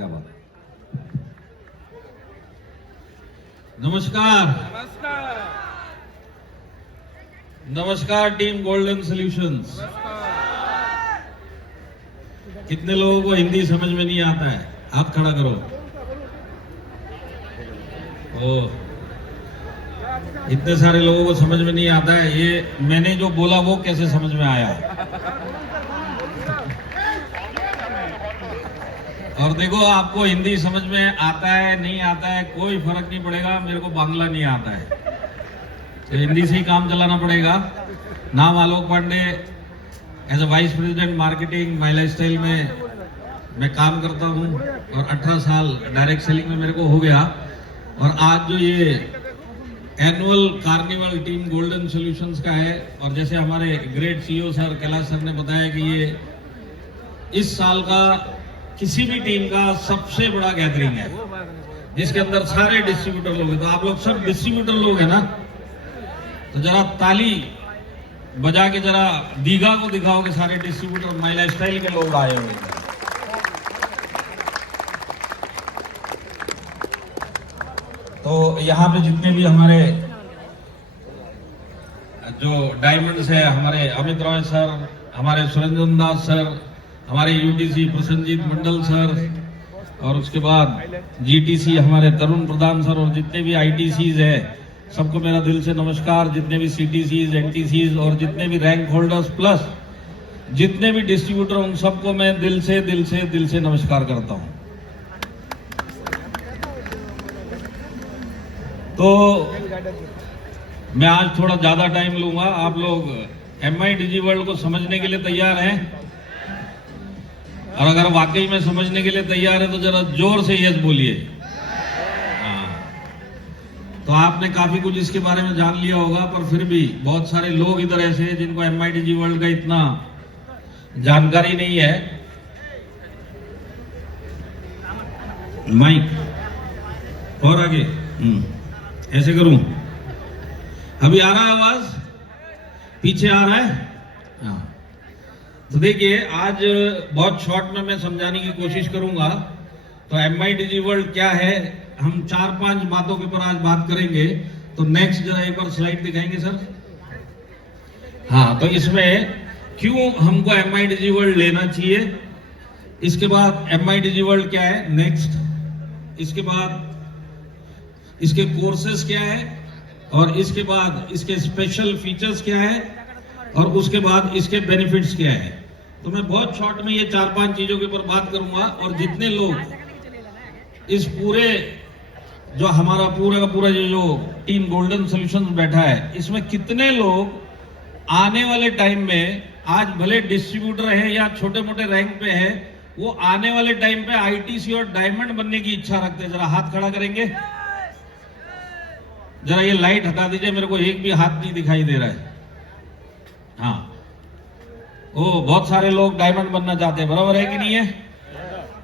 क्या बात है। नमस्कार नमस्कार टीम गोल्डन सॉल्यूशंस। कितने लोगों को हिंदी समझ में नहीं आता है? हाथ खड़ा करो। ओ, इतने सारे लोगों को समझ में नहीं आता है। ये मैंने जो बोला वो कैसे समझ में आया? और देखो, आपको हिंदी समझ में आता है नहीं आता है कोई फर्क नहीं पड़ेगा। मेरे को बांग्ला नहीं आता है तो हिंदी से ही काम चलाना पड़ेगा। नाम Alok Pandey, as a vice president marketing my lifestyle में मैं काम करता हूँ और 18 साल डायरेक्ट सेलिंग में मेरे को हो गया। और आज जो ये annual carnival team golden solutions का है, और जैसे हमारे great CEO sir Kailash sir ने बताया कि ये इस साल का किसी भी टीम का सबसे बड़ा गैदरिंग है जिसके अंदर सारे डिस्ट्रीब्यूटर लोग हैं। तो आप लोग सब डिस्ट्रीब्यूटर लोग हैं ना, तो जरा ताली बजा के जरा दीघा को दिखाओ कि सारे डिस्ट्रीब्यूटर माई लाइफस्टाइल के लोग आए हुए हैं। तो यहाँ पे जितने भी हमारे जो डायमंड्स है, हमारे अमित रॉय सर, हमारे सुरेंद्र दास सर, हमारे यूटीसी प्रसन्नजीत मंडल सर, और उसके बाद जीटीसी हमारे तरुण प्रधान सर, और जितने भी आईटीसीज है सबको मेरा दिल से नमस्कार। जितने भी सीटीसीज, एनटीसीज और जितने भी रैंक होल्डर्स प्लस जितने भी डिस्ट्रीब्यूटर, उन सबको मैं दिल से नमस्कार करता हूं। तो मैं आज थोड़ा ज्यादा टाइम लूंगा। आप लोग एमआई डिजी वर्ल्ड को समझने के लिए तैयार हैं? और अगर वाकई में समझने के लिए तैयार है तो जरा जोर से यस बोलिए। हाँ, तो आपने काफी कुछ इसके बारे में जान लिया होगा, पर फिर भी बहुत सारे लोग इधर ऐसे हैं जिनको एमआई डिजी वर्ल्ड का इतना जानकारी नहीं है। माइक और आगे ऐसे करूं, अभी आ रहा है आवाज? पीछे आ रहा है? हाँ, तो देखिए, आज बहुत शॉर्ट में मैं समझाने की कोशिश करूंगा। तो एमआई डिजी वर्ल्ड क्या है, हम 4-5 बातों के ऊपर आज बात करेंगे। तो नेक्स्ट जरा एक बार स्लाइड दिखाएंगे सर। हाँ, तो इसमें क्यों हमको एमआई डिजी वर्ल्ड लेना चाहिए, इसके बाद एमआई डिजी वर्ल्ड क्या है नेक्स्ट, इसके बाद इसके कोर्सेज क्या है, और इसके बाद इसके स्पेशल फीचर्स क्या है, और उसके बाद इसके बेनिफिट्स क्या है। तो मैं बहुत शॉर्ट में ये 4-5 चीजों के ऊपर बात करूंगा। और जितने लोग इस पूरे जो हमारा पूरा का पूरा ये जो टीम गोल्डन सॉल्यूशंस बैठा है, इसमें कितने लोग आने वाले टाइम में, आज भले डिस्ट्रीब्यूटर है या छोटे मोटे रैंक पे है, वो आने वाले टाइम पे आईटीसी और डायमंड बनने की इच्छा रखते हैं? जरा हाथ खड़ा करेंगे। जरा ये लाइट हटा दीजिए, मेरे को एक भी हाथ नहीं दिखाई दे रहा है। हाँ, ओ बहुत सारे लोग डायमंड बनना चाहते हैं, बराबर है कि नहीं है?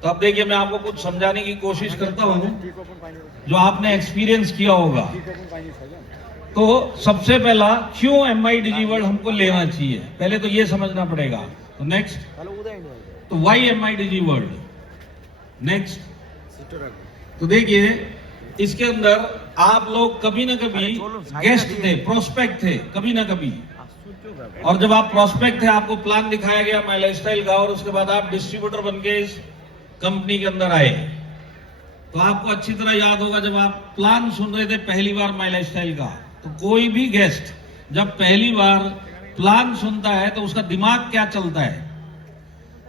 तो अब देखिए, मैं आपको कुछ समझाने की कोशिश करता हूं जो आपने एक्सपीरियंस किया होगा। तो सबसे पहला, क्यों एमआई डिजी वर्ल्ड हमको लेना चाहिए, पहले तो ये समझना पड़ेगा। तो नेक्स्ट, तो why MI Digi World. Next, तो देखिए, इसके अंदर आप लोग कभी ना कभी गेस्ट थे, प्रोस्पेक्ट थे, कभी ना कभी। और जब आप प्रोस्पेक्ट थे, आपको प्लान दिखाया गया माई लाइफस्टाइल का, और उसके बाद आप डिस्ट्रीब्यूटर बन के इस कंपनी के अंदर आए। तो आपको अच्छी तरह याद होगा, जब आप प्लान सुन रहे थे पहली बार माई लाइफस्टाइल का, तो कोई भी गेस्ट जब पहली बार प्लान सुनता है तो उसका दिमाग क्या चलता है?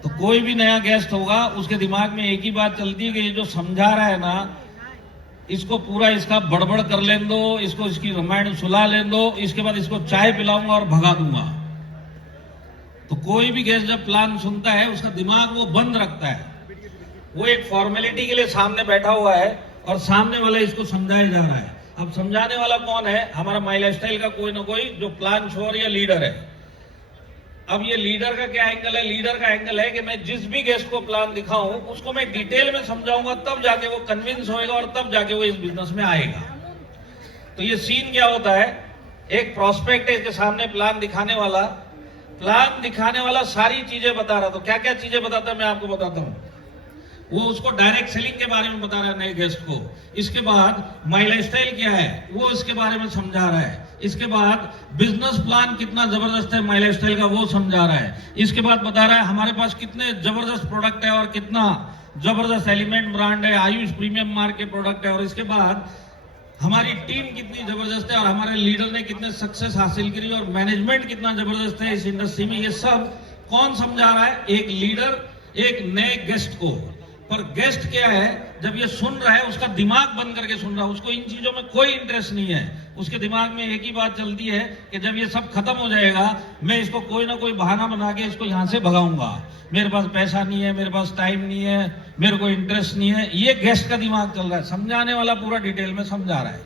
तो कोई भी नया गेस्ट होगा, उसके दिमाग में एक ही बात चलती है कि ये जो समझा रहा है ना, इसको पूरा इसका बड़बड़ कर लेने दो, इसको इसकी रामायण सुला लेने दो, इसके बाद इसको चाय पिलाऊंगा और भगा दूंगा। तो कोई भी गेस्ट जब प्लान सुनता है, उसका दिमाग वो बंद रखता है, वो एक फॉर्मेलिटी के लिए सामने बैठा हुआ है और सामने वाला इसको समझाया जा रहा है। अब समझाने वाला कौन है? हमारा माई लाइफस्टाइल का कोई ना कोई जो प्लान शोर या लीडर है। अब ये लीडर का क्या एंगल है? लीडर का एंगल है कि मैं जिस भी गेस्ट को प्लान दिखाऊं, उसको मैं डिटेल में समझाऊंगा, तब जाके वो कन्विंस होएगा और तब जाके वो इस बिजनेस में आएगा। तो ये सीन क्या होता है, एक प्रोस्पेक्ट है, इसके सामने प्लान दिखाने वाला सारी चीजें बता रहा। तो क्या क्या चीजें बताता है मैं आपको बताता हूं। वो उसको डायरेक्ट सेलिंग के बारे में बता रहा है नए गेस्ट को। इसके बाद माई लाइफस्टाइल क्या है वो इसके बारे में समझा रहा है। इसके बाद बिजनेस प्लान कितना जबरदस्त है माई लाइफस्टाइल का वो समझा रहा है। इसके बाद बता रहा है हमारे पास कितने जबरदस्त प्रोडक्ट है और कितना जबरदस्त एलिमेंट ब्रांड है, आयुष प्रीमियम मार्क के प्रोडक्ट है, और इसके बाद हमारी टीम कितनी जबरदस्त है और हमारे लीडर ने कितने सक्सेस हासिल करी और मैनेजमेंट कितना जबरदस्त है इस इंडस्ट्री में। ये सब कौन समझा रहा है? एक लीडर एक नए गेस्ट को। पर गेस्ट क्या है, जब ये सुन रहा है उसका दिमाग बंद करके सुन रहा है, उसको इन चीजों में कोई इंटरेस्ट नहीं है। उसके दिमाग में एक ही बात चलती है कि जब ये सब खत्म हो जाएगा मैं इसको कोई ना कोई बहाना बना के इसको यहां से भगाऊंगा। मेरे पास पैसा नहीं है, मेरे पास टाइम नहीं है, मेरे को इंटरेस्ट नहीं है। ये गेस्ट का दिमाग चल रहा है। समझाने वाला पूरा डिटेल में समझा रहा है।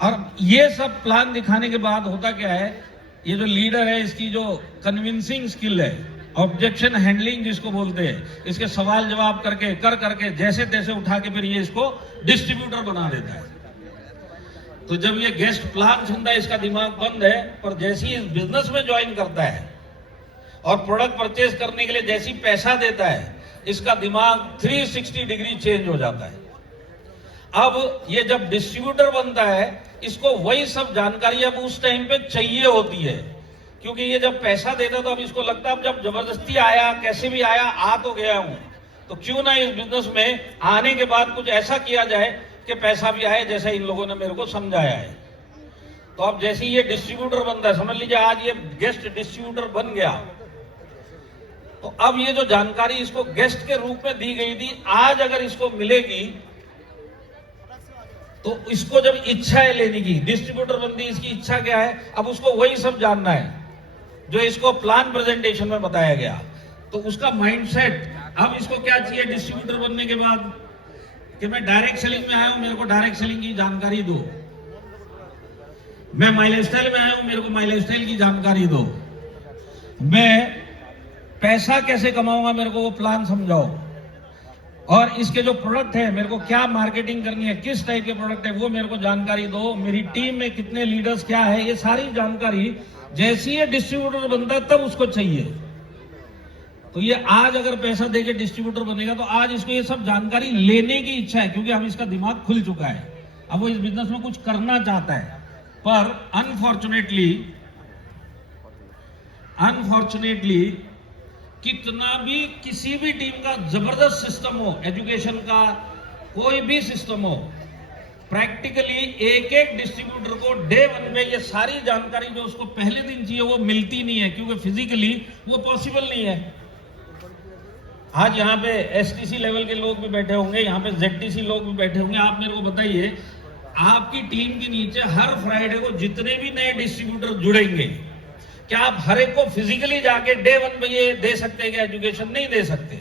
और ये सब प्लान दिखाने के बाद होता क्या है, ये जो लीडर है इसकी जो कन्विंसिंग स्किल है, ऑब्जेक्शन हैंडलिंग जिसको बोलते हैं, इसके सवाल जवाब करके जैसे तैसे उठा के फिर ये इसको डिस्ट्रीब्यूटर बना देता है। तो जब ये गेस्ट प्लान सुनता है इसका दिमाग बंद है, पर जैसे ही इस बिजनेस में ज्वाइन करता है और प्रोडक्ट परचेज करने के लिए जैसे ही पैसा देता है इसका दिमाग 360 डिग्री चेंज हो जाता है। अब ये जब डिस्ट्रीब्यूटर बनता है इसको वही सब जानकारी अब उस टाइम पे चाहिए होती है, क्योंकि ये जब पैसा देता तो अब इसको लगता है अब जब जबरदस्ती आया कैसे भी आया आ तो गया हूं, तो क्यों ना इस बिजनेस में आने के बाद कुछ ऐसा किया जाए कि पैसा भी आए जैसा इन लोगों ने मेरे को समझाया है। तो अब जैसे ये डिस्ट्रीब्यूटर बनता है, समझ लीजिए आज ये गेस्ट डिस्ट्रीब्यूटर बन गया, तो अब ये जो जानकारी इसको गेस्ट के रूप में दी गई थी आज अगर इसको मिलेगी तो इसको जब इच्छा है लेने की, डिस्ट्रीब्यूटर बनती इसकी इच्छा क्या है, अब उसको वही सब जानना है जो इसको प्लान प्रेजेंटेशन में बताया गया। तो उसका माइंडसेट, अब इसको क्या चाहिए डिस्ट्रीब्यूटर बनने के बाद कि मैं डायरेक्ट सेलिंग में आया हूं, मेरे को डायरेक्ट सेलिंग की जानकारी दो। मैं माई लाइफस्टाइल में आया हूं, मेरे को माई लाइफस्टाइल की जानकारी दो। मैं पैसा कैसे कमाऊंगा मेरे को वो प्लान समझाओ। और इसके जो प्रोडक्ट है मेरे को क्या मार्केटिंग करनी है, किस टाइप के प्रोडक्ट है वो मेरे को जानकारी दो। मेरी टीम में कितने लीडर्स क्या है, ये सारी जानकारी जैसे ही डिस्ट्रीब्यूटर बनता है तब उसको चाहिए। तो ये आज अगर पैसा देके डिस्ट्रीब्यूटर बनेगा तो आज इसको ये सब जानकारी लेने की इच्छा है, क्योंकि अब इसका दिमाग खुल चुका है, अब वो इस बिजनेस में कुछ करना चाहता है। पर अनफॉर्चुनेटली कितना भी किसी भी टीम का जबरदस्त सिस्टम हो, एजुकेशन का कोई भी सिस्टम हो, प्रैक्टिकली एक एक डिस्ट्रीब्यूटर को डे वन में ये सारी जानकारी जो उसको पहले दिन चाहिए वो मिलती नहीं है, क्योंकि फिजिकली वो पॉसिबल नहीं है। आज यहाँ पे एसटीसी लेवल के लोग भी बैठे होंगे, यहाँ पे जेडटीसी लोग भी बैठे होंगे। आप मेरे को बताइए, आपकी टीम के नीचे हर फ्राइडे को जितने भी नए डिस्ट्रीब्यूटर जुड़ेंगे, क्या आप हर एक को फिजिकली जाके डे वन में ये दे सकते हैं? एजुकेशन नहीं दे सकते।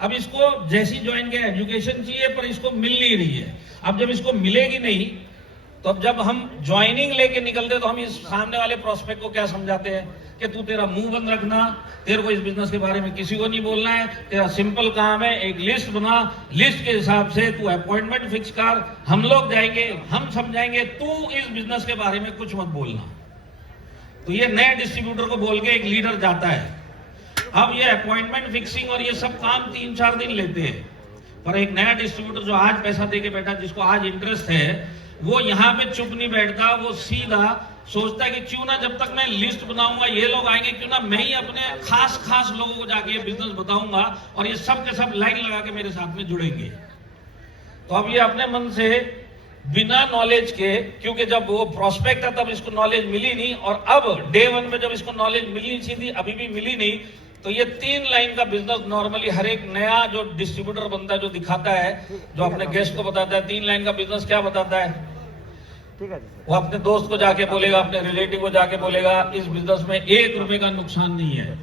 अब इसको जैसी ज्वाइन किया एजुकेशन चाहिए, पर इसको मिल नहीं रही है। अब जब इसको मिलेगी नहीं तो अब जब हम ज्वाइनिंग लेके निकलते तो हम इस सामने वाले प्रोस्पेक्ट को क्या समझाते हैं कि तू तेरा मुंह बंद रखना, तेरे को इस बिजनेस के बारे में किसी को नहीं बोलना है, तेरा सिंपल काम है एक लिस्ट बना, लिस्ट के हिसाब से तू अपॉइंटमेंट फिक्स कर, हम लोग जाएंगे, हम समझाएंगे, तू इस बिजनेस के बारे में कुछ मत बोलना। तो ये नए डिस्ट्रीब्यूटर को बोल के एक लीडर जाता है। अब ये अपॉइंटमेंट फिक्सिंग और ये सब काम 3-4 दिन लेते हैं, पर एक नया डिस्ट्रीब्यूटर जो आज पैसा देके बैठा, जिसको आज इंटरेस्ट है, वो यहाँ पे चुप नहीं बैठता, वो सीधा सोचता है कि क्यों ना जब तक मैं लिस्ट बनाऊंगा ये लोग आएंगे, क्यों ना मैं ही अपने खास लोगों को जाके ये बिजनेस बताऊंगा और ये सब के सब लाइन लगा के मेरे साथ में जुड़ेंगे। तो अब ये अपने मन से बिना नॉलेज के, क्योंकि जब वो प्रोस्पेक्ट था तब इसको नॉलेज मिली नहीं, और अब डे वन में जब इसको नॉलेज मिलनी चाहिए थी अभी भी मिली नहीं, तो ये 3 लाइन का बिजनेस नॉर्मली हर एक नया जो डिस्ट्रीब्यूटर बनता है, जो दिखाता है, जो अपने गेस्ट को बताता है, 3 लाइन का बिजनेस क्या बताता है, वो अपने दोस्त को जाके बोलेगा, अपने रिलेटिव को जाके बोलेगा, इस बिजनेस में 1 रुपए का नुकसान नहीं है,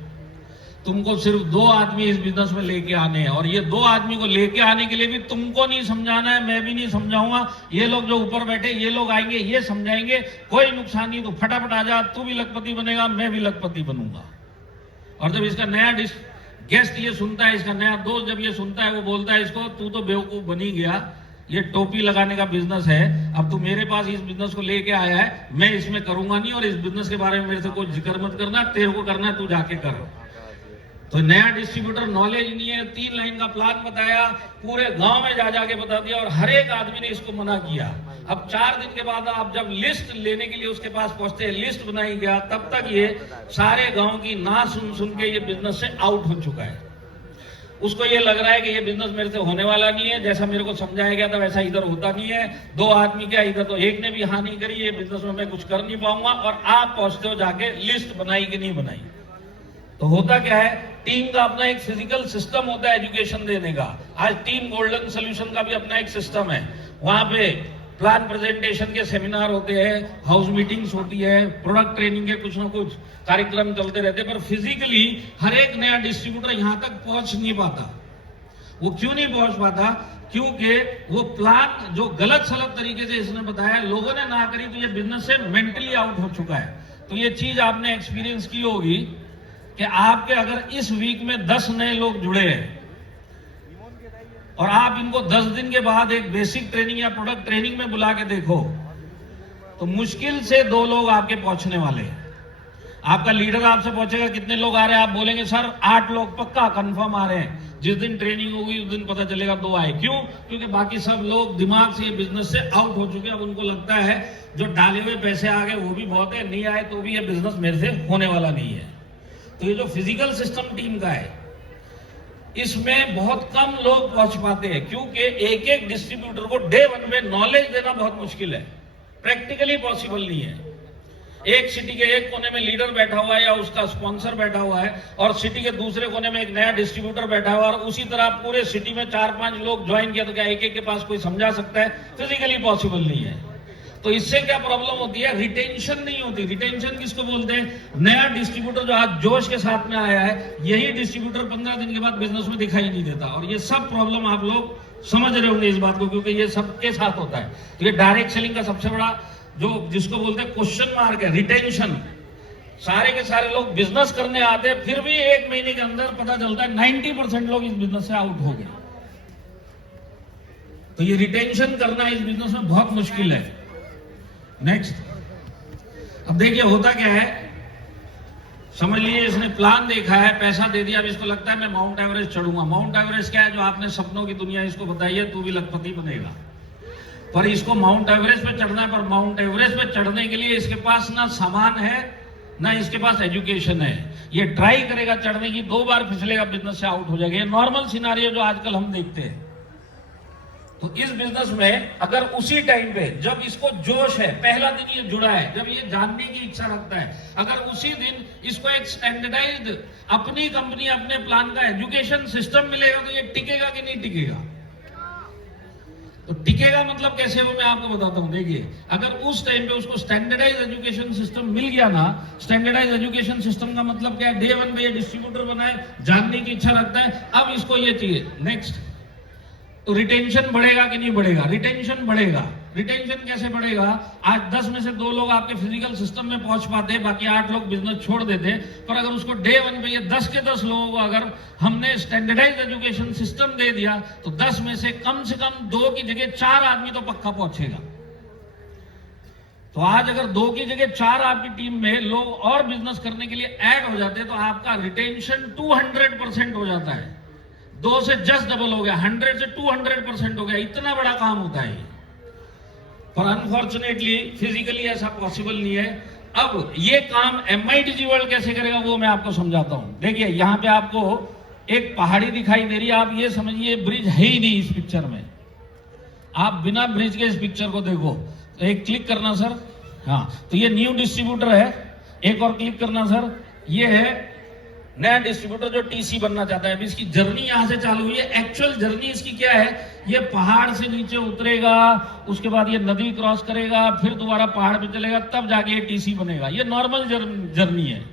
तुमको सिर्फ 2 आदमी इस बिजनेस में लेके आने हैं, और ये 2 आदमी को लेके आने के लिए भी तुमको नहीं समझाना है, मैं भी नहीं समझाऊंगा, ये लोग जो ऊपर बैठे ये लोग आएंगे, ये समझाएंगे, कोई नुकसान नहीं, तो फटाफट आ जा, तू भी लखपति बनेगा, मैं भी लखपति बनूंगा। और जब इसका नया गेस्ट ये सुनता है, इसका नया दोस्त जब ये सुनता है, वो बोलता है इसको, तू तो बेवकूफ बन ही गया, ये टोपी लगाने का बिजनेस है, अब तू मेरे पास इस बिजनेस को लेके आया है, मैं इसमें करूंगा नहीं, और इस बिजनेस के बारे में मेरे से कोई जिक्र मत करना, तेरे को करना है तू जाके कर। तो नया डिस्ट्रीब्यूटर नॉलेज नहीं है, 3 लाइन का प्लान बताया, पूरे गांव में जा जाके बता दिया और हर एक आदमी ने इसको मना किया। अब 4 दिन के बाद आप जब लिस्ट लेने के लिए उसके पास पहुंचते हैं, लिस्ट बनाई गया, तब तक ये सारे गांव की ना सुन सुन के ये बिजनेस से आउट हो चुका है। उसको ये लग रहा है कि ये बिजनेस मेरे से होने वाला नहीं है, जैसा मेरे को समझाया गया था वैसा इधर होता नहीं है। 2 आदमी क्या, इधर तो एक ने भी हाँ नहीं करी, ये बिजनेस में मैं कुछ कर नहीं पाऊंगा। और आप पहुंचते हो जाके लिस्ट बनाई कि नहीं बनाई। तो होता क्या है, टीम का अपना एक फिजिकल सिस्टम होता है एजुकेशन देने का। आज टीम गोल्डन सोल्यूशन का भी अपना एक सिस्टम है। वहां पे प्लान प्रेजेंटेशन के सेमिनार होते हैं, हाउस मीटिंग्स होती है, प्रोडक्ट ट्रेनिंग के कुछ ना कुछ कार्यक्रम चलते रहते हैं। पर फिजिकली हर एक नया डिस्ट्रीब्यूटर यहां तक पहुंच नहीं पाता। वो क्यों नहीं पहुंच पाता? क्योंकि वो प्लान जो गलत सलत तरीके से इसने बताया, लोगों ने ना करी, तो ये बिजनेस से मेंटली आउट हो चुका है। तो ये चीज आपने एक्सपीरियंस की होगी कि आपके अगर इस वीक में 10 नए लोग जुड़े हैं और आप इनको 10 दिन के बाद एक बेसिक ट्रेनिंग या प्रोडक्ट ट्रेनिंग में बुला के देखो, तो मुश्किल से 2 लोग आपके पहुंचने वाले हैं। आपका लीडर आपसे पूछेगा कितने लोग आ रहे हैं, आप बोलेंगे सर 8 लोग पक्का कंफर्म आ रहे हैं। जिस दिन ट्रेनिंग होगी उस दिन पता चलेगा 2 आए। क्यों? क्योंकि बाकी सब लोग दिमाग से ये बिजनेस से आउट हो चुके हैं। अब उनको लगता है जो डाले हुए पैसे आ गए वो भी बहुत है, नहीं आए तो भी ये बिजनेस मेरे से होने वाला नहीं है। तो ये जो फिजिकल सिस्टम टीम का है, इसमें बहुत कम लोग पहुंच पाते हैं, क्योंकि एक एक डिस्ट्रीब्यूटर को डे 1 में नॉलेज देना बहुत मुश्किल है, प्रैक्टिकली पॉसिबल नहीं है। एक सिटी के एक कोने में लीडर बैठा हुआ है या उसका स्पॉन्सर बैठा हुआ है और सिटी के दूसरे कोने में एक नया डिस्ट्रीब्यूटर बैठा हुआ है, और उसी तरह पूरे सिटी में 4-5 लोग ज्वाइन किया, तो क्या एक एक के पास कोई समझा सकता है? फिजिकली पॉसिबल नहीं है। तो इससे क्या प्रॉब्लम होती है? रिटेंशन नहीं होती। रिटेंशन किसको बोलते हैं? नया डिस्ट्रीब्यूटर जो आज जोश के साथ में आया है, यही डिस्ट्रीब्यूटर 15 दिन के बाद बिजनेस में दिखाई नहीं देता। और ये सब प्रॉब्लम आप लोग समझ रहे होंगे इस बात को, क्योंकि ये सबके साथ होता है। तो ये डायरेक्ट सेलिंग का सबसे बड़ा जो जिसको बोलते हैं क्वेश्चन मार्क है, रिटेंशन। सारे के सारे लोग बिजनेस करने आते हैं, फिर भी 1 महीने के अंदर पता चलता है 90% लोग इस बिजनेस से आउट हो गए। तो ये रिटेंशन करना इस बिजनेस में बहुत मुश्किल है। नेक्स्ट, अब देखिए होता क्या है, समझ लीजिए इसने प्लान देखा है, पैसा दे दिया, अब इसको लगता है मैं माउंट एवरेस्ट चढ़ूंगा। माउंट एवरेस्ट क्या है? जो आपने सपनों की दुनिया इसको बताई है, तू भी लखपति बनेगा। पर इसको माउंट एवरेस्ट पे चढ़ना है, पर माउंट एवरेस्ट पे चढ़ने के लिए इसके पास ना सामान है ना इसके पास एजुकेशन है। ये ट्राई करेगा चढ़ने की, 2 बार फिसलेगा, बिजनेस से आउट हो जाएगा। ये नॉर्मल सिनारियो जो आजकल हम देखते हैं। तो इस बिजनेस में अगर उसी टाइम पे जब इसको जोश है, पहला दिन ये जुड़ा है, जब ये जानने की इच्छा रखता है, अगर उसी दिन इसको एक स्टैंडर्डाइज्ड अपनी कंपनी अपने प्लान का एजुकेशन सिस्टम मिलेगा, तो ये टिकेगा कि नहीं टिकेगा? तो टिकेगा मतलब कैसे, वो मैं आपको बताता हूं। देखिए, अगर उस टाइम पे उसको स्टैंडर्डाइज्ड एजुकेशन सिस्टम मिल गया ना, स्टैंडर्डाइज्ड एजुकेशन सिस्टम का मतलब क्या है? डे 1 पे ये डिस्ट्रीब्यूटर बनाए, जानने की इच्छा रखता है, अब इसको ये चाहिए। नेक्स्ट, तो रिटेंशन बढ़ेगा कि नहीं बढ़ेगा? रिटेंशन बढ़ेगा। रिटेंशन कैसे बढ़ेगा? आज 10 में से 2 लोग आपके फिजिकल सिस्टम में पहुंच पाते हैं, बाकी 8 लोग बिजनेस छोड़ देते। पर अगर उसको डे 1 पे ये 10 के 10 लोगों को अगर हमने स्टैंडर्डाइज्ड एजुकेशन सिस्टम दे दिया, तो 10 में से कम 2 की जगह 4 आदमी तो पक्का पहुंचेगा। तो आज अगर 2 की जगह 4 आपकी टीम में लोग और बिजनेस करने के लिए ऐड हो जाते हैं, तो आपका रिटेंशन 200% हो जाता है। 2 से जस्ट डबल हो गया, 100 से 200% हो गया। इतना बड़ा काम होता है। पर अनफॉर्चुनेटली फिजिकली ऐसा पॉसिबल नहीं है। अब ये काम MITG वर्ल्ड कैसे करेगा वो मैं आपको समझाता हूं। देखिए, यहां पे आपको एक पहाड़ी दिखाई दे रही है, आप ये समझिए ब्रिज है ही नहीं इस पिक्चर में। आप बिना ब्रिज के इस पिक्चर को देखो। तो एक क्लिक करना सर। हाँ, तो ये न्यू डिस्ट्रीब्यूटर है। एक और क्लिक करना सर। ये है नया डिस्ट्रीब्यूटर जो TC बनना चाहता है। अभी इसकी जर्नी यहां से चालू हुई है। एक्चुअल जर्नी इसकी क्या है? ये पहाड़ से नीचे उतरेगा, उसके बाद ये नदी क्रॉस करेगा, फिर दोबारा पहाड़ पे चलेगा, तब जाके ये TC बनेगा। ये नॉर्मल जर्नी है।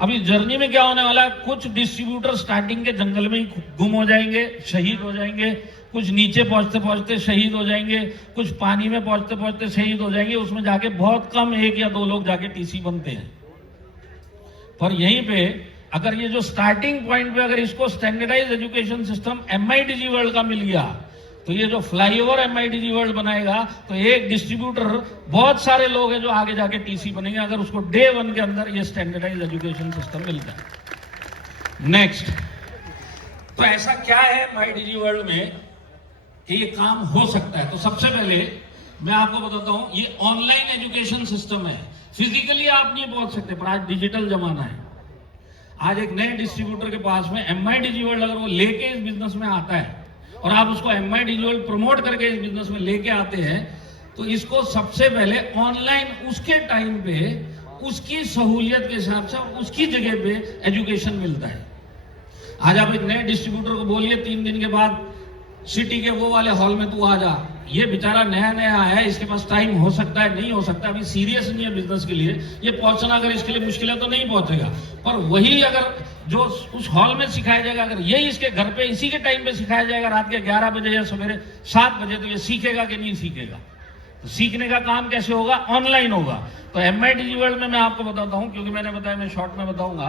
अब इस जर्नी में क्या होने वाला है? कुछ डिस्ट्रीब्यूटर स्टार्टिंग के जंगल में ही गुम हो जाएंगे, शहीद हो जाएंगे, कुछ नीचे पहुंचते पहुंचते शहीद हो जाएंगे, कुछ पानी में पहुंचते पहुंचते शहीद हो जाएंगे। उसमें जाके बहुत कम 1 या 2 लोग जाके TC बनते हैं। पर यहीं पे अगर ये जो स्टार्टिंग पॉइंट पे अगर इसको standardized education system MITG world का मिल गया, तो ये जो फ्लाईओवर MITG वर्ल्ड बनाएगा, तो एक डिस्ट्रीब्यूटर बहुत सारे लोग हैं जो आगे जाके TC बनेंगे, अगर उसको डे 1 के अंदर ये स्टैंडर्डाइज्ड एजुकेशन सिस्टम मिल जाए। नेक्स्ट, तो ऐसा क्या है माई डिजी वर्ल्ड में कि ये काम हो सकता है? तो सबसे पहले मैं आपको बताता हूं, ये ऑनलाइन एजुकेशन सिस्टम है। फिजिकली आप नहीं पहुंच सकते, पर आज डिजिटल जमाना है। आज एक नए डिस्ट्रीब्यूटर के पास में एमआई डिजी वर्ल्ड अगर वो लेके इस बिजनेस में आता है और आप उसको एमआई डिजी वर्ल्ड प्रमोट करके इस बिजनेस में लेके आते हैं, तो इसको सबसे पहले ऑनलाइन उसके टाइम पे उसकी सहूलियत के हिसाब से और उसकी जगह पे एजुकेशन मिलता है। आज आप एक नए डिस्ट्रीब्यूटर को बोलिए 3 दिन के बाद सिटी के वो वाले हॉल में तू आ जा, ये बेचारा नया नया आया है, इसके पास टाइम हो सकता है, नहीं हो सकता, अभी सीरियस नहीं है बिजनेस के लिए, ये पहुंचना अगर इसके लिए मुश्किल है तो नहीं पहुंचेगा। पर वही अगर जो उस हॉल में सिखाया जाएगा, अगर यही इसके घर पे इसी के टाइम पे सिखाया जाएगा रात के 11 बजे या सवेरे 7 बजे, तो ये सीखेगा कि नहीं सीखेगा? तो सीखने का काम कैसे होगा? ऑनलाइन होगा। तो एमआई डिजी वर्ल्ड में मैं आपको बताता हूं, क्योंकि मैंने बताया मैं शॉर्ट में बताऊंगा।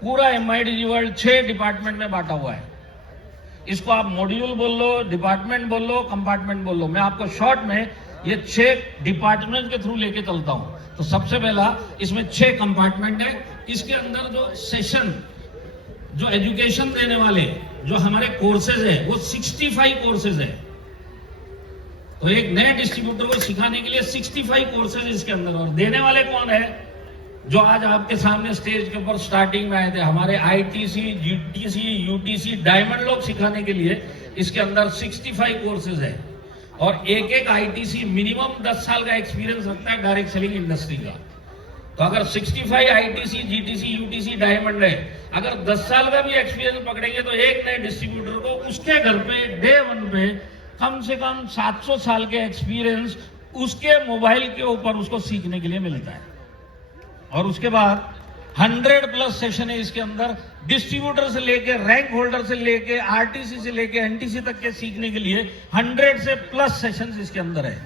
पूरा एमआई डिजी वर्ल्ड 6 डिपार्टमेंट में बांटा हुआ है। इसको आप मॉड्यूल बोल लो, डिपार्टमेंट बोल लो, कंपार्टमेंट बोल लो। मैं आपको शॉर्ट में ये 6 डिपार्टमेंट के थ्रू लेके चलता हूं। तो सबसे पहला इसमें 6 कंपार्टमेंट है। इसके अंदर जो सेशन, जो एजुकेशन देने वाले जो हमारे कोर्सेज है, वो 65 कोर्सेज है। तो एक नए डिस्ट्रीब्यूटर को सिखाने के लिए 65 कोर्सेज इसके अंदर। और देने वाले कौन है? जो आज आपके सामने स्टेज के ऊपर स्टार्टिंग में आए थे, हमारे आईटीसी, जीटीसी, यूटीसी, डायमंड लोग सिखाने के लिए इसके अंदर 65 कोर्सेज है। और एक एक आईटीसी मिनिमम 10 साल का एक्सपीरियंस रखता है डायरेक्ट सेलिंग इंडस्ट्री का। तो अगर 65 आईटीसी, जीटीसी, यूटीसी, डायमंड है, अगर 10 साल का भी एक्सपीरियंस पकड़ेंगे तो एक नए डिस्ट्रीब्यूटर को उसके घर पे डे 1 पे कम से कम 700 साल के एक्सपीरियंस उसके मोबाइल के ऊपर उसको सीखने के लिए मिलता है। और उसके बाद 100+ सेशन है इसके अंदर, डिस्ट्रीब्यूटर से लेके, रैंक होल्डर से लेके, आरटीसी से लेके एनटीसी तक के सीखने के लिए 100 से प्लस सेशंस इसके अंदर है।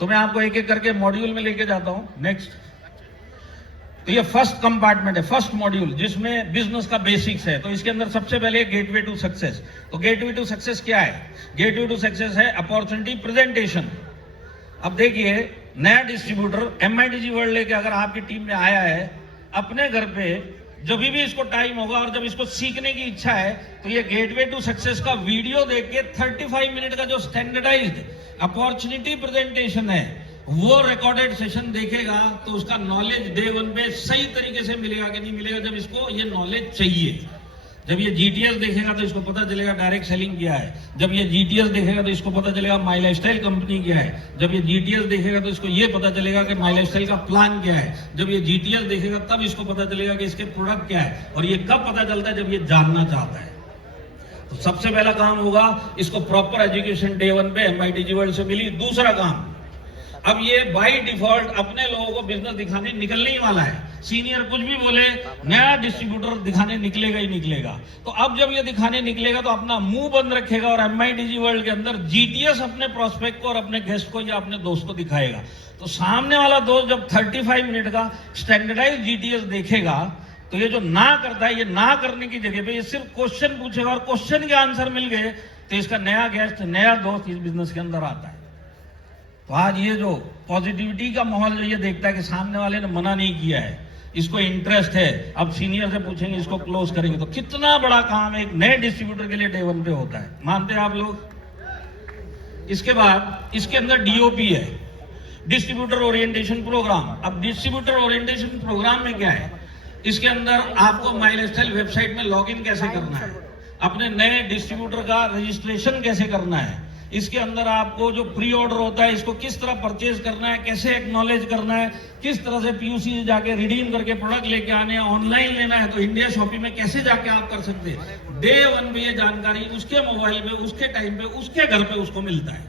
तो मैं आपको एक एक करके मॉड्यूल में लेके जाता हूं। नेक्स्ट, तो ये फर्स्ट कंपार्टमेंट है, फर्स्ट मॉड्यूल, जिसमें बिजनेस का बेसिक्स है। तो इसके अंदर सबसे पहले गेटवे टू सक्सेस। तो गेटवे टू सक्सेस क्या है? गेटवे टू सक्सेस है अपॉर्चुनिटी प्रेजेंटेशन। अब देखिए, नया डिस्ट्रीब्यूटर एमआई डिजी वर्ल्ड लेके अगर आपकी टीम में आया है, अपने घर पे जब भी इसको टाइम होगा और जब इसको सीखने की इच्छा है, तो ये गेटवे टू सक्सेस का वीडियो देख के 35 मिनट का जो स्टैंडर्डाइज्ड अपॉर्चुनिटी प्रेजेंटेशन है, वो रिकॉर्डेड सेशन देखेगा। तो उसका नॉलेज डे 1 पे सही तरीके से मिलेगा कि नहीं मिलेगा, जब इसको ये नॉलेज चाहिए। जब ये जीटीएस देखेगा तो इसको पता चलेगा डायरेक्ट सेलिंग क्या है। जब ये जीटीएस देखेगा तो इसको पता चलेगा माई लाइफस्टाइल कंपनी क्या है। जब ये जीटीएस देखेगा तो इसको ये पता चलेगा कि माई लाइफस्टाइल का प्लान क्या है। जब ये जीटीएस देखेगा तब इसको पता चलेगा कि इसके प्रोडक्ट क्या है। और ये कब पता चलता है? जब ये जानना चाहता है। तो सबसे पहला काम होगा, इसको प्रॉपर एजुकेशन डे 1 पे एमआई डिजी वर्ल्ड से मिली। दूसरा काम, अब ये बाय डिफॉल्ट अपने लोगों को बिजनेस दिखाने निकलने ही वाला है। सीनियर कुछ भी बोले, नया डिस्ट्रीब्यूटर दिखाने निकलेगा ही निकलेगा। तो अब जब ये दिखाने निकलेगा तो अपना मुंह बंद रखेगा और एमआई डिजी वर्ल्ड के अंदर जीटीएस अपने प्रोस्पेक्ट को और अपने गेस्ट को या अपने दोस्त को दिखाएगा। तो सामने वाला दोस्त जब 35 मिनट का स्टैंडर्डाइज जीटीएस देखेगा, तो ये जो ना करता है, ये ना करने की जगह पे ये सिर्फ क्वेश्चन पूछेगा और क्वेश्चन के आंसर मिल गए, तो इसका नया गेस्ट, नया दोस्त इस बिजनेस के अंदर आता है। तो आज ये जो पॉजिटिविटी का माहौल जो ये देखता है कि सामने वाले ने मना नहीं किया है, इसको इंटरेस्ट है, अब सीनियर से पूछेंगे, इसको क्लोज करेंगे, तो कितना बड़ा काम एक नए डिस्ट्रीब्यूटर के लिए डे 1 पे होता है। मानते हैं आप लोग? इसके बाद इसके अंदर डीओपी है, डिस्ट्रीब्यूटर ओरिएंटेशन प्रोग्राम। अब डिस्ट्रीब्यूटर ओरिएंटेशन प्रोग्राम में क्या है? इसके अंदर आपको माई लाइफस्टाइल वेबसाइट में लॉगिन कैसे करना है, अपने नए डिस्ट्रीब्यूटर का रजिस्ट्रेशन कैसे करना है, इसके अंदर आपको जो प्री ऑर्डर होता है इसको किस तरह परचेज करना है, कैसे एक्नॉलेज करना है, किस तरह से पीयूसी से जाके रिडीम करके प्रोडक्ट लेके आने हैं, ऑनलाइन लेना है तो इंडिया शॉपी में कैसे जाके आप कर सकते हैं। डे 1 में ये जानकारी उसके मोबाइल पे, उसके टाइम पे, उसके घर पे उसको मिलता है।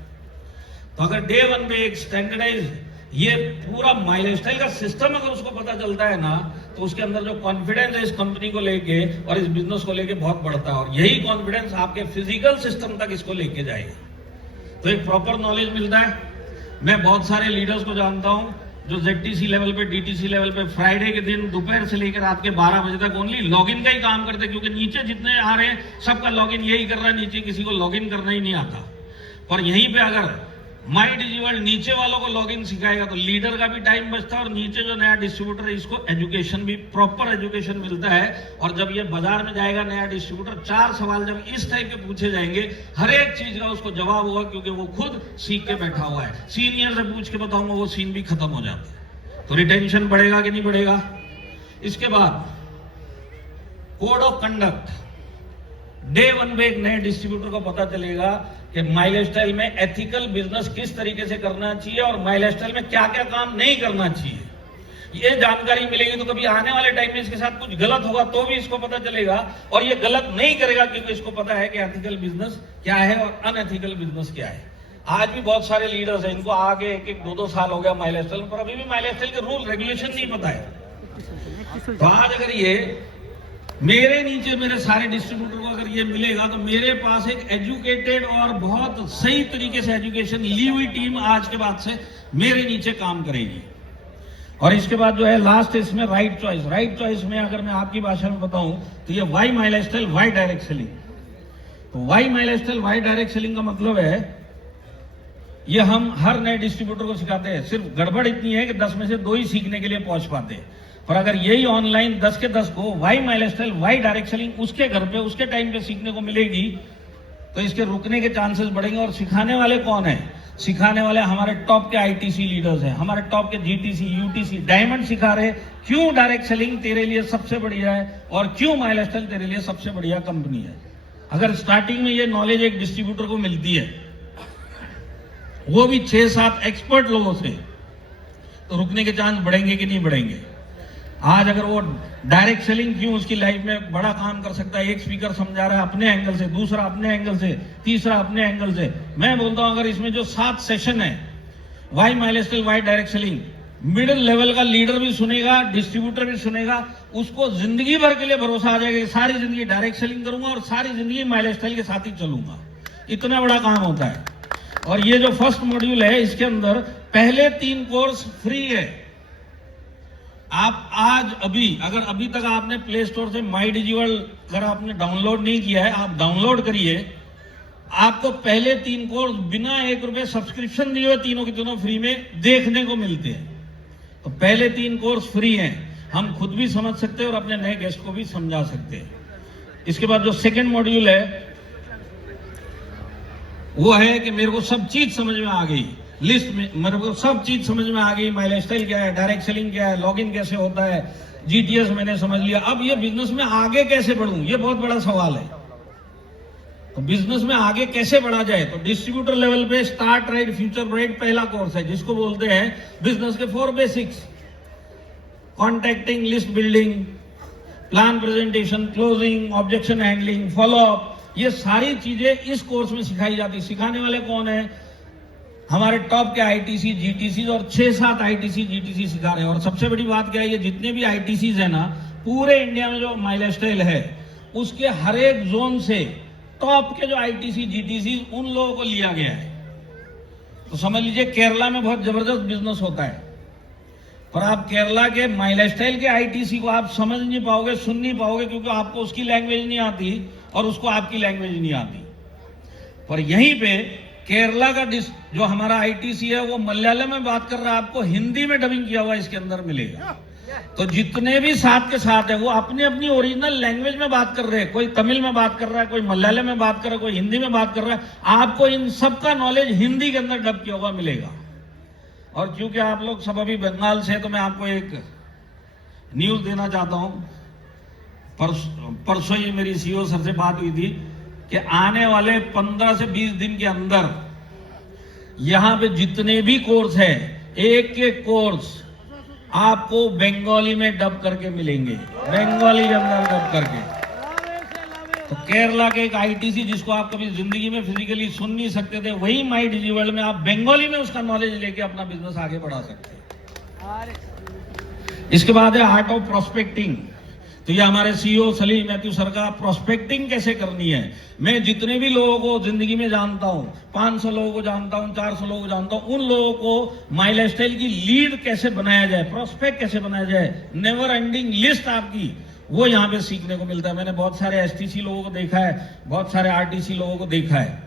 तो अगर डे 1 पे एक स्टैंडर्डाइज ये पूरा माई लाइफस्टाइल का सिस्टम अगर उसको पता चलता है ना, तो उसके अंदर जो कॉन्फिडेंस है इस कंपनी को लेके और इस बिजनेस को लेके बहुत बढ़ता है। और यही कॉन्फिडेंस आपके फिजिकल सिस्टम तक इसको लेके जाएगा। तो एक प्रॉपर नॉलेज मिलता है। मैं बहुत सारे लीडर्स को जानता हूं जो जेडटीसी लेवल पे, डीटीसी लेवल पे फ्राइडे के दिन दोपहर से लेकर रात के 12 बजे तक ओनली लॉगिन का ही काम करते, क्योंकि नीचे जितने आ रहे हैं सबका लॉगिन यही कर रहा है, नीचे किसी को लॉगिन करना ही नहीं आता। पर यहीं पे अगर माई डिजिवर्ल्ड नीचे वालों को लॉगिन सिखाएगा तो लीडर का भी टाइम बचता है और नीचे जो नया डिस्ट्रीब्यूटर है इसको एजुकेशन भी प्रॉपर एजुकेशन मिलता है। और जब ये बाजार में जाएगा नया डिस्ट्रीब्यूटर, 4 सवाल जब इस टाइप के पूछे जाएंगे, हर एक चीज का उसको जवाब होगा क्योंकि वो खुद सीख के बैठा हुआ है। सीनियर से पूछ के बताऊंगा वो सीन भी खत्म हो जाता है। तो रिटेंशन बढ़ेगा कि नहीं बढ़ेगा। इसके बाद कोड ऑफ कंडक्ट, डे 1 पे एक नए डिस्ट्रीब्यूटर को पता चलेगा कि माई लाइफस्टाइल में एथिकल बिजनेस किस तरीके से करना चाहिए और माई लाइफस्टाइल में क्या क्या काम नहीं करना चाहिए। ये जानकारी मिलेगी तो कभी आने वाले टाइम में इसके साथ कुछ गलत होगा तो भी इसको पता चलेगा और ये गलत नहीं करेगा क्योंकि इसको पता है कि एथिकल बिजनेस क्या है और अनएथिकल बिजनेस क्या है। आज भी बहुत सारे लीडर्स हैं, इनको आगे 1-2 साल हो गया माई लाइफस्टाइल पर, अभी भी माई लाइफस्टाइल के रूल रेगुलेशन नहीं पता है। तो आज अगर ये मेरे नीचे मेरे सारे डिस्ट्रीब्यूटर को अगर ये मिलेगा तो मेरे पास एक एजुकेटेड और बहुत सही तरीके से एजुकेशन ली हुई टीम आज के बाद से मेरे नीचे काम करेगी। और इसके बाद जो है लास्ट इसमें राइट चॉइस। राइट चॉइस में अगर मैं आपकी भाषा में बताऊं तो ये Y my lifestyle why direct selling. तो Y my lifestyle why direct selling का मतलब है ये हम हर नए डिस्ट्रीब्यूटर को सिखाते हैं। सिर्फ गड़बड़ इतनी है कि 10 में से 2 ही सीखने के लिए पहुंच पाते हैं। पर अगर यही ऑनलाइन 10 के 10 को Y my lifestyle why direct selling उसके घर पे उसके टाइम पे सीखने को मिलेगी तो इसके रुकने के चांसेस बढ़ेंगे। और सिखाने वाले कौन है? सिखाने वाले हमारे टॉप के आईटीसी लीडर्स हैं, हमारे टॉप के जीटीसी यूटीसी डायमंड सिखा रहे क्यों डायरेक्ट सेलिंग तेरे लिए सबसे बढ़िया है और क्यों माई लाइफस्टाइल तेरे लिए सबसे बढ़िया कंपनी है। अगर स्टार्टिंग में ये नॉलेज एक डिस्ट्रीब्यूटर को मिलती है, वो भी 6-7 एक्सपर्ट लोगों से, तो रुकने के चांस बढ़ेंगे कि नहीं बढ़ेंगे। आज अगर वो डायरेक्ट सेलिंग क्यों उसकी लाइफ में बड़ा काम कर सकता है, एक स्पीकर समझा रहा है अपने एंगल से, दूसरा अपने एंगल से, तीसरा अपने एंगल से। मैं बोलता हूं अगर इसमें जो 7 सेशन है why my lifestyle why direct selling, middle level का लीडर भी सुनेगा, डिस्ट्रीब्यूटर भी सुनेगा, उसको जिंदगी भर के लिए भरोसा आ जाएगा कि सारी जिंदगी डायरेक्ट सेलिंग करूंगा और सारी जिंदगी माई लाइफस्टाइल के साथ ही चलूंगा। इतना बड़ा काम होता है। और ये जो फर्स्ट मॉड्यूल है इसके अंदर पहले 3 कोर्स फ्री है। आप आज अभी अगर अभी तक आपने प्ले स्टोर से माई डिजिवर्ल्ड अगर आपने डाउनलोड नहीं किया है, आप डाउनलोड करिए। आपको पहले 3 कोर्स बिना 1 रुपए सब्सक्रिप्शन दिए हुए तीनों के तीनों फ्री में देखने को मिलते हैं। तो पहले 3 कोर्स फ्री हैं, हम खुद भी समझ सकते हैं और अपने नए गेस्ट को भी समझा सकते हैं। इसके बाद जो सेकंड मॉड्यूल है वो है कि मेरे को सब चीज समझ में आ गई, लिस्ट में मेरे को सब चीज समझ में आ गई। माई लाइफस्टाइल क्या है, डायरेक्ट सेलिंग क्या है, लॉगिन कैसे होता है, जीटीएस मैंने समझ लिया। अब ये बिजनेस में आगे कैसे बढ़ूं, ये बहुत बड़ा सवाल है। तो बिजनेस में आगे कैसे बढ़ा जाए, तो डिस्ट्रीब्यूटर लेवल पे स्टार्ट राइट फ्यूचर ब्राइट पहला कोर्स है जिसको बोलते हैं बिजनेस के 4 basics. Contacting, list building, plan presentation, closing, objection handling, follow up, ये सारी चीजें इस कोर्स में सिखाई जाती। सिखाने वाले कौन है? हमारे टॉप के आईटीसी जीटीसी और 6-7 आईटीसी जीटीसी सिखा रहे हैं। और सबसे बड़ी बात क्या है, ये जितने भी आईटीसी है ना पूरे इंडिया में जो माई लाइफस्टाइल है उसके हर एक जोन से टॉप के जो आईटीसी जीटीसी उन लोगों को लिया गया है। तो समझ लीजिए केरला में बहुत जबरदस्त बिजनेस होता है, पर आप केरला के माई लाइफस्टाइल के आईटीसी को आप समझ नहीं पाओगे, सुन नहीं पाओगे, क्योंकि आपको उसकी लैंग्वेज नहीं आती और उसको आपकी लैंग्वेज नहीं आती। पर यहीं पे केरला का जो हमारा आईटीसी है वो मलयालम में बात कर रहा है, आपको हिंदी में डबिंग किया हुआ इसके अंदर मिलेगा। तो जितने भी साथ के साथ है वो अपनी अपनी ओरिजिनल लैंग्वेज में बात कर रहे हैं। कोई तमिल में बात कर रहा है, कोई मलयालम में बात कर रहा है, कोई हिंदी में बात कर रहा है। आपको इन सबका नॉलेज हिंदी के अंदर डब किया हुआ मिलेगा। और क्योंकि आप लोग सब अभी बंगाल से, तो मैं आपको एक न्यूज देना चाहता हूं। परसों ही मेरी सीईओ सर से बात हुई थी कि आने वाले 15 से 20 दिन के अंदर यहां पे जितने भी कोर्स है, एक कोर्स आपको बंगाली में डब करके मिलेंगे, बंगाली के अंदर डब करके। तो केरला के एक आईटीसी जिसको आप कभी जिंदगी में फिजिकली सुन नहीं सकते थे, वही माई डिजिवर्ल्ड में आप बंगाली में उसका नॉलेज लेके अपना बिजनेस आगे बढ़ा सकते हैं। इसके बाद है आर्ट ऑफ प्रोस्पेक्टिंग। तो ये हमारे सीईओ सलीम मैथ्यू सर का प्रोस्पेक्टिंग कैसे करनी है। मैं जितने भी लोगों को जिंदगी में जानता हूं, 500 लोगों को जानता हूं, 400 लोगों को जानता हूं, उन लोगों को माई लाइफस्टाइल की लीड कैसे बनाया जाए, प्रोस्पेक्ट कैसे बनाया जाए, नेवर एंडिंग लिस्ट आपकी, वो यहाँ पे सीखने को मिलता है। मैंने बहुत सारे एसटीसी लोगों को देखा है, बहुत सारे आरटीसी लोगों को देखा है।